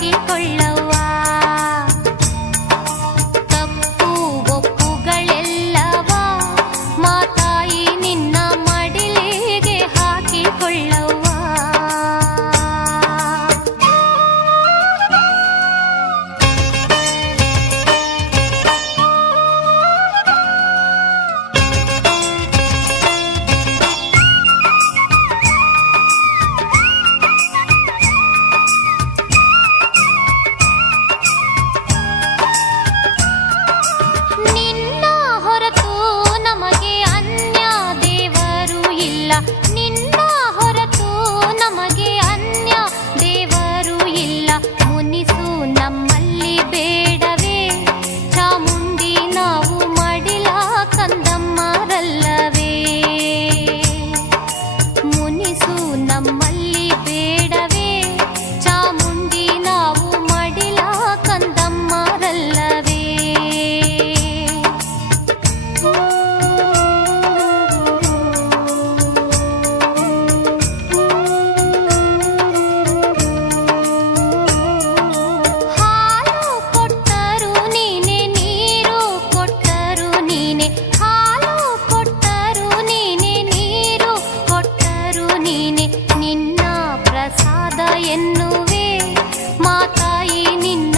ಹಾಕಿಕೊಳ್ಳವ್ವ. ತಪ್ಪು ಒಪ್ಪುಗಳೆಲ್ಲವ ಮಾತಾಯಿ ನಿನ್ನ ಮಡಿಲಿಗೆ ಹಾಕಿಕೊಳ್ಳವ್ವ. ನಿನ್ನ ಹೊರತು ನಮಗೆ ಅನ್ಯ ದೇವರು ಇಲ್ಲ. ನಿನ್ನ ಹೊರತು ನಮಗೆ ಅನ್ಯ ದೇವರು ಇಲ್ಲ. ಮುನಿಸು ನಮ್ಮಲ್ಲಿ ಬೇಡವೇ ಚಾಮುಂಡಿ ನಾವು ಮಡಿಲ ಕಂದಮ್ಮರಲ್ಲವೇ. ಮುನಿಸು ನಮ್ಮಲ್ಲಿ ಬೇಡವೇ ಚಾಮುಂಡಿ ನಾವು ಮಡಿಲ ಕಂದಮ್ಮರಲ್ಲವೇ. ಹಾಲು ಕೊಟ್ಟರು ನೀನೆ ನೀರು ಕೊಟ್ಟರು ನೀನೆ. ಹಾಲು ಕೊಟ್ಟರು ನೀನೆ ನೀರು ಕೊಟ್ಟರು ನೀನೆ. ನಿನ್ನ ಪ್ರಸಾದ ಎನ್ನುವೆ ಮಾತಾಯಿ ನಿನ್ನ